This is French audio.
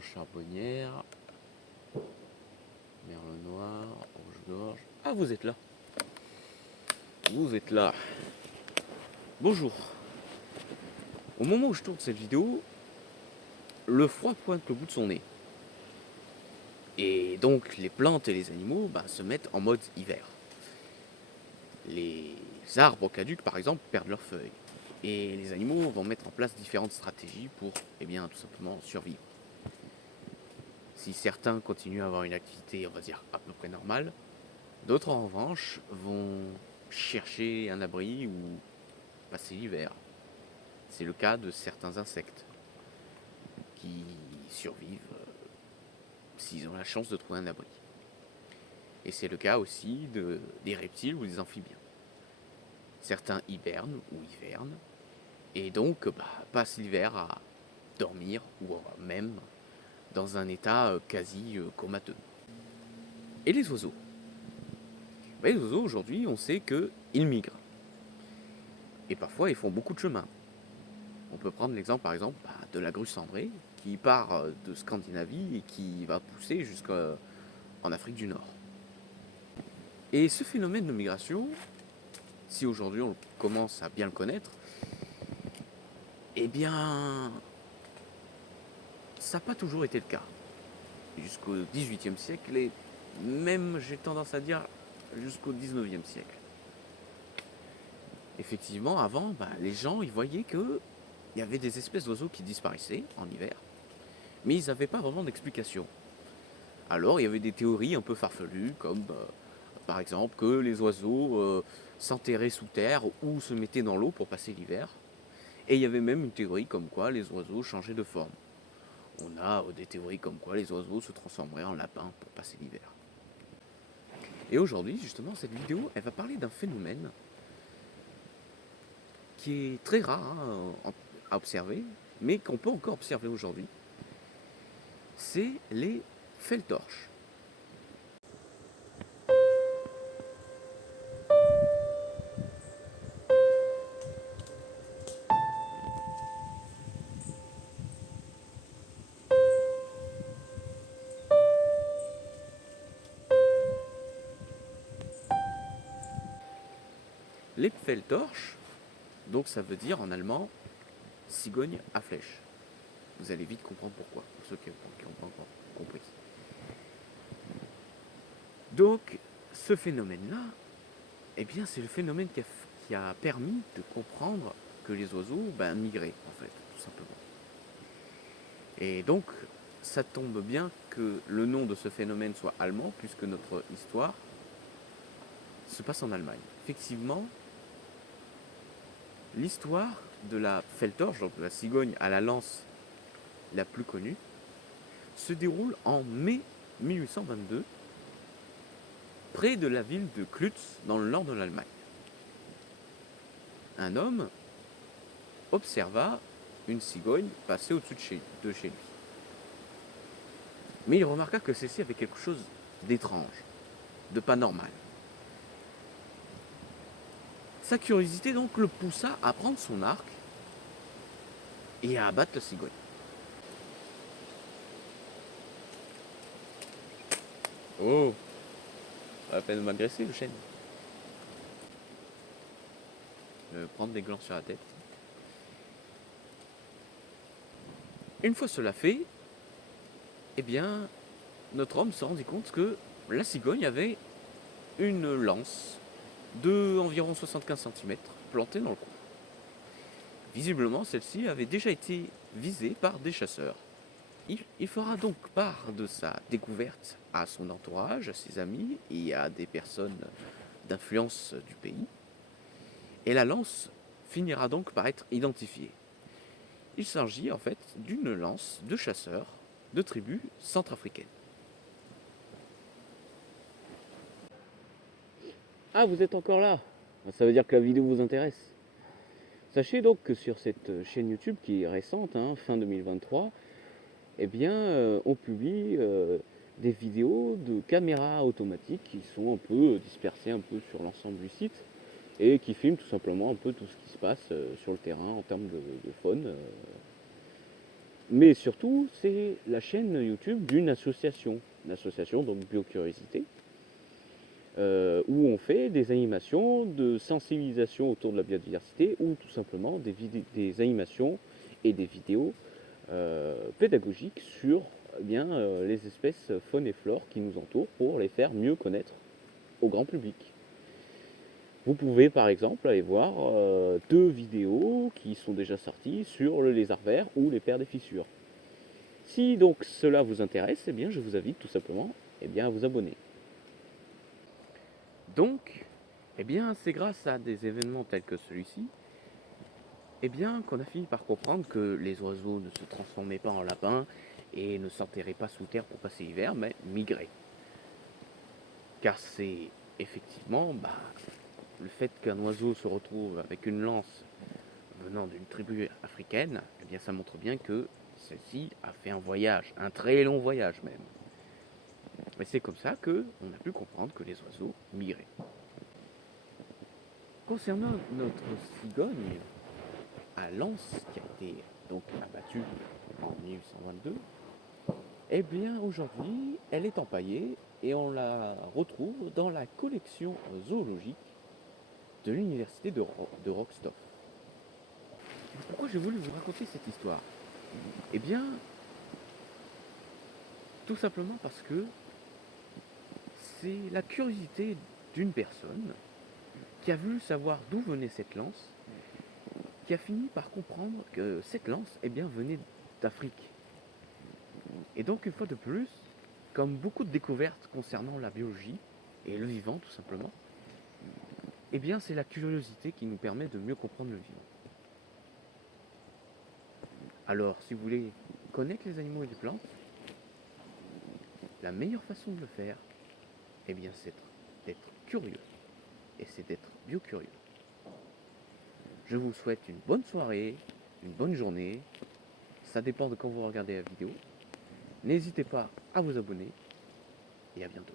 blanche charbonnière, merle noir, rouge-gorge. Ah, vous êtes là. Vous êtes là. Bonjour. Au moment où je tourne cette vidéo, le froid pointe le bout de son nez. Et donc les plantes et les animaux se mettent en mode hiver. Les arbres caducs par exemple perdent leurs feuilles. Et les animaux vont mettre en place différentes stratégies pour tout simplement survivre. Si certains continuent à avoir une activité, on va dire, à peu près normale, d'autres en revanche vont chercher un abri ou passer l'hiver. C'est le cas de certains insectes qui survivent s'ils ont la chance de trouver un abri. Et c'est le cas aussi des reptiles ou des amphibiens. Certains hibernent ou hivernent et donc passent l'hiver à dormir ou même dans un état quasi comateux. Et les oiseaux? Les oiseaux aujourd'hui on sait qu'ils migrent. Et parfois ils font beaucoup de chemin. On peut prendre l'exemple par exemple de la grue cendrée qui part de Scandinavie et qui va pousser jusqu'en Afrique du Nord. Et ce phénomène de migration, si aujourd'hui on commence à bien le connaître, ça n'a pas toujours été le cas. Jusqu'au XVIIIe siècle et même, j'ai tendance à dire, jusqu'au XIXe siècle. Effectivement, avant, les gens ils voyaient qu'il y avait des espèces d'oiseaux qui disparaissaient en hiver, mais ils n'avaient pas vraiment d'explication. Alors il y avait des théories un peu farfelues, comme par exemple que les oiseaux s'enterraient sous terre ou se mettaient dans l'eau pour passer l'hiver. Et il y avait même une théorie comme quoi les oiseaux changeaient de forme. On a des théories comme quoi les oiseaux se transformeraient en lapins pour passer l'hiver. Et aujourd'hui, justement, cette vidéo, elle va parler d'un phénomène qui est très rare à observer, mais qu'on peut encore observer aujourd'hui. C'est les feuilles-torches. Les feuilles-torches, donc ça veut dire en allemand cigogne à flèche. Vous allez vite comprendre pourquoi, pour ceux qui n'ont pas encore compris. Donc, ce phénomène-là, c'est le phénomène qui a permis de comprendre que les oiseaux migraient, en fait, tout simplement. Et donc, ça tombe bien que le nom de ce phénomène soit allemand, puisque notre histoire se passe en Allemagne. Effectivement, l'histoire de la Feldtorch, donc de la cigogne à la lance la plus connue, se déroule en mai 1822, près de la ville de Klutz, dans le nord de l'Allemagne. Un homme observa une cigogne passer au-dessus de chez lui. Mais il remarqua que celle-ci avait quelque chose d'étrange, de pas normal. Sa curiosité donc le poussa à prendre son arc et à abattre la cigogne. Oh, pas la peine de m'agresser le chêne. Prendre des glands sur la tête. Une fois cela fait, notre homme se rendit compte que la cigogne avait une lance de environ 75 cm plantée dans le cou. Visiblement, celle-ci avait déjà été visée par des chasseurs. Il fera donc part de sa découverte à son entourage, à ses amis et à des personnes d'influence du pays. Et la lance finira donc par être identifiée. Il s'agit en fait d'une lance de chasseurs de tribus centrafricaines. Ah, vous êtes encore là? Ça veut dire que la vidéo vous intéresse. Sachez donc que sur cette chaîne YouTube qui est récente, fin 2023, on publie des vidéos de caméras automatiques qui sont un peu dispersées un peu sur l'ensemble du site et qui filment tout simplement un peu tout ce qui se passe sur le terrain en termes de faune Mais surtout, c'est la chaîne YouTube d'une association, une association donc Biocuriosité, où on fait des animations de sensibilisation autour de la biodiversité ou tout simplement des animations et des vidéos pédagogiques sur les espèces faune et flore qui nous entourent pour les faire mieux connaître au grand public. Vous pouvez par exemple aller voir deux vidéos qui sont déjà sorties sur le lézard vert ou les vers des fissures. Si donc cela vous intéresse, eh bien je vous invite tout simplement à vous abonner. Donc, eh bien, c'est grâce à des événements tels que celui-ci, eh bien, qu'on a fini par comprendre que les oiseaux ne se transformaient pas en lapins et ne s'enterraient pas sous terre pour passer l'hiver, mais migraient. Car c'est effectivement le fait qu'un oiseau se retrouve avec une lance venant d'une tribu africaine, eh bien, ça montre bien que celle-ci a fait un voyage, un très long voyage même. Et c'est comme ça que on a pu comprendre que les oiseaux migraient. Concernant notre cigogne à Lens, qui a été donc abattue en 1822, eh bien aujourd'hui, elle est empaillée et on la retrouve dans la collection zoologique de l'université de Rostock. Pourquoi j'ai voulu vous raconter cette histoire? Eh bien, tout simplement parce que c'est la curiosité d'une personne qui a voulu savoir d'où venait cette lance, qui a fini par comprendre que cette lance venait d'Afrique. Et donc une fois de plus, comme beaucoup de découvertes concernant la biologie et le vivant tout simplement, c'est la curiosité qui nous permet de mieux comprendre le vivant. Alors si vous voulez connaître les animaux et les plantes, la meilleure façon de le faire, c'est d'être curieux. Et c'est d'être biocurieux. Je vous souhaite une bonne soirée, une bonne journée. Ça dépend de quand vous regardez la vidéo. N'hésitez pas à vous abonner et à bientôt.